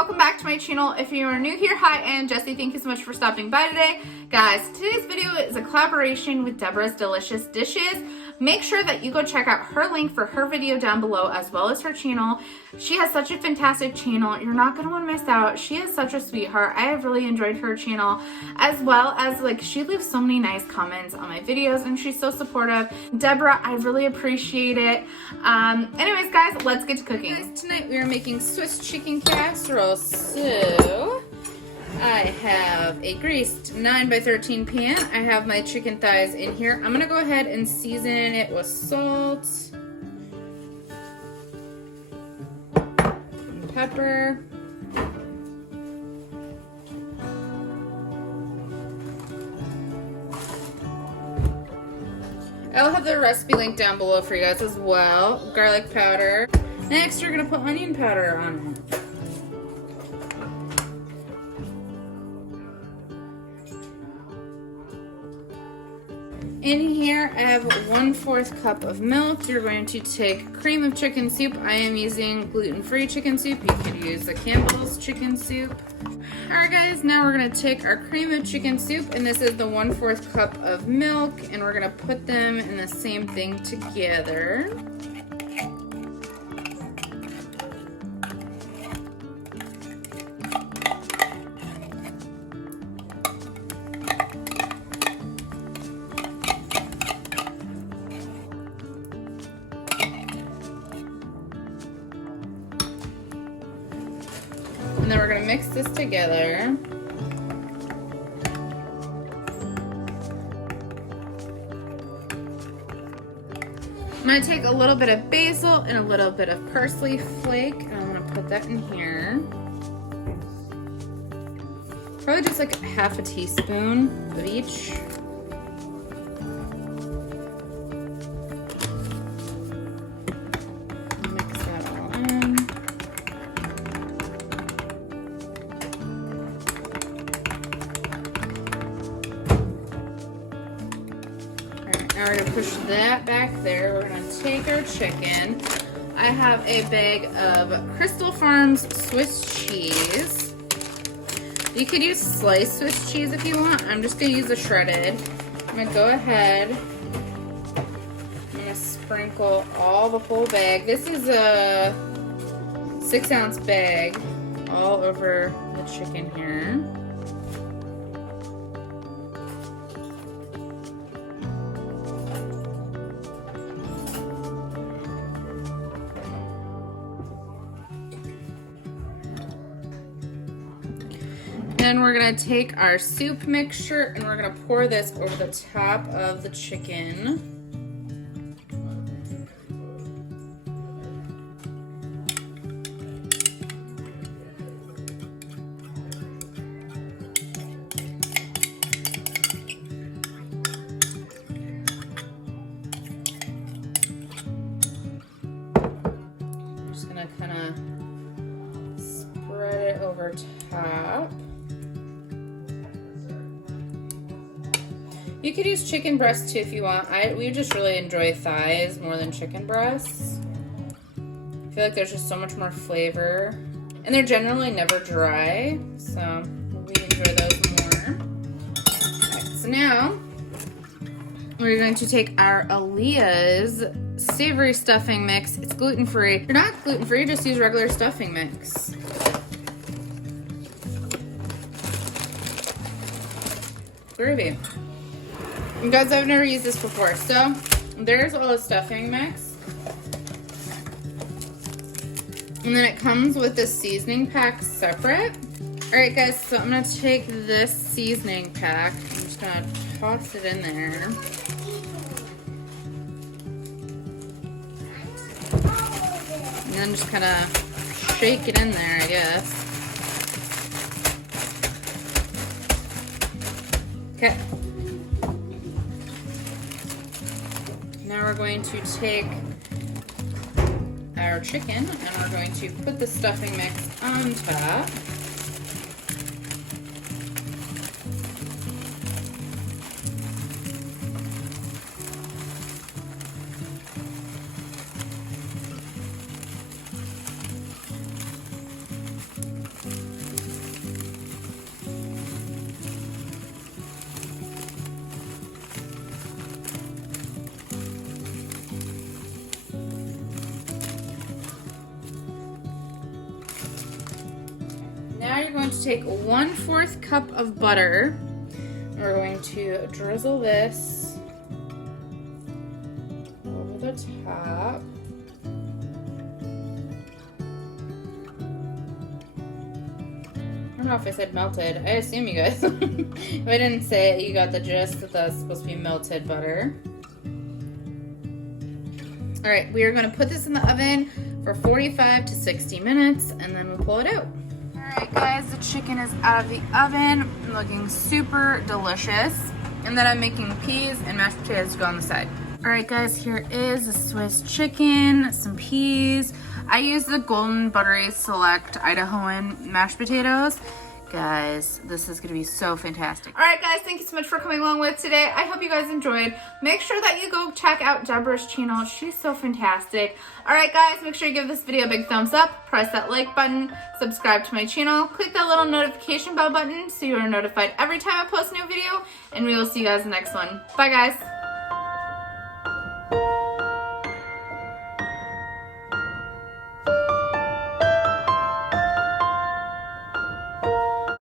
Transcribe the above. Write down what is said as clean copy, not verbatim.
welcome back to my channel. If you are new here, hi, I am Jessi. Thank you so much for stopping by today. Guys, today's video is a collaboration with Debra's Delicious Dishes. Make sure that you go check out her link for her video down below, as well as her channel. She has such a fantastic channel. You're not going to want to miss out. She is such a sweetheart. I have really enjoyed her channel, as well as she leaves so many nice comments on my videos, and she's so supportive. Debra, I really appreciate it. Anyways, guys, let's get to cooking. Guys, tonight we are making Swiss chicken casserole. So I have a greased 9x13 pan. I have my chicken thighs in here. I'm gonna go ahead and season it with salt and pepper. I'll have the recipe link down below for you guys as well. Garlic powder. Next, you're gonna put onion powder on it. In here, I have 1/4 cup of milk. You're going to take cream of chicken soup. I am using gluten-free chicken soup. You could use the Campbell's chicken soup. Alright guys, now we're going to take our cream of chicken soup, and this is the 1/4 cup of milk, and we're going to put them in the same thing together. And then we're going to mix this together. I'm going to take a little bit of basil and a little bit of parsley flake, and I'm going to put that in here. Probably just like 1/2 teaspoon of each. Now we're gonna push that back there. We're gonna take our chicken. I have a bag of Crystal Farms Swiss cheese. You could use sliced Swiss cheese if you want. I'm just gonna use the shredded. I'm gonna go ahead. I'm gonna sprinkle the whole bag. This is a 6-ounce bag all over the chicken here. Then we're gonna take our soup mixture and we're gonna pour this over the top of the chicken. I'm just gonna kind of spread it over top. You could use chicken breasts too if you want. We just really enjoy thighs more than chicken breasts. I feel like there's just so much more flavor. And they're generally never dry, so we enjoy those more. Alright, so now we're going to take our Aaliyah's savory stuffing mix. It's gluten-free. If you're not gluten-free, just use regular stuffing mix. Groovy. You guys, I've never used this before. So there's all the stuffing mix. And then it comes with the seasoning pack separate. Alright guys, so I'm going to take this seasoning pack. I'm just going to toss it in there. And then just kind of shake it in there, I guess. Okay. Now we're going to take our chicken and we're going to put the stuffing mix on top. are going to take 1/4 cup of butter. We're going to drizzle this over the top. I don't know if I said melted. I assume you guys, if I didn't say it, you got the gist that that's supposed to be melted butter. All right, we are gonna put this in the oven for 45 to 60 minutes and then we'll pull it out. All right guys, the chicken is out of the oven, looking super delicious. And then I'm making peas and mashed potatoes to go on the side. All right guys, here is the Swiss chicken, some peas. I use the Golden Buttery Select Idahoan mashed potatoes. Guys, this is gonna be so fantastic. All right guys, thank you so much for coming along with today. I hope you guys enjoyed. Make sure that you go check out Debra's channel. She's so fantastic. All right guys, make sure you give this video a big thumbs up, press that like button, subscribe to my channel, click that little notification bell button so you are notified every time I post a new video, and we will see you guys in the next one. Bye guys.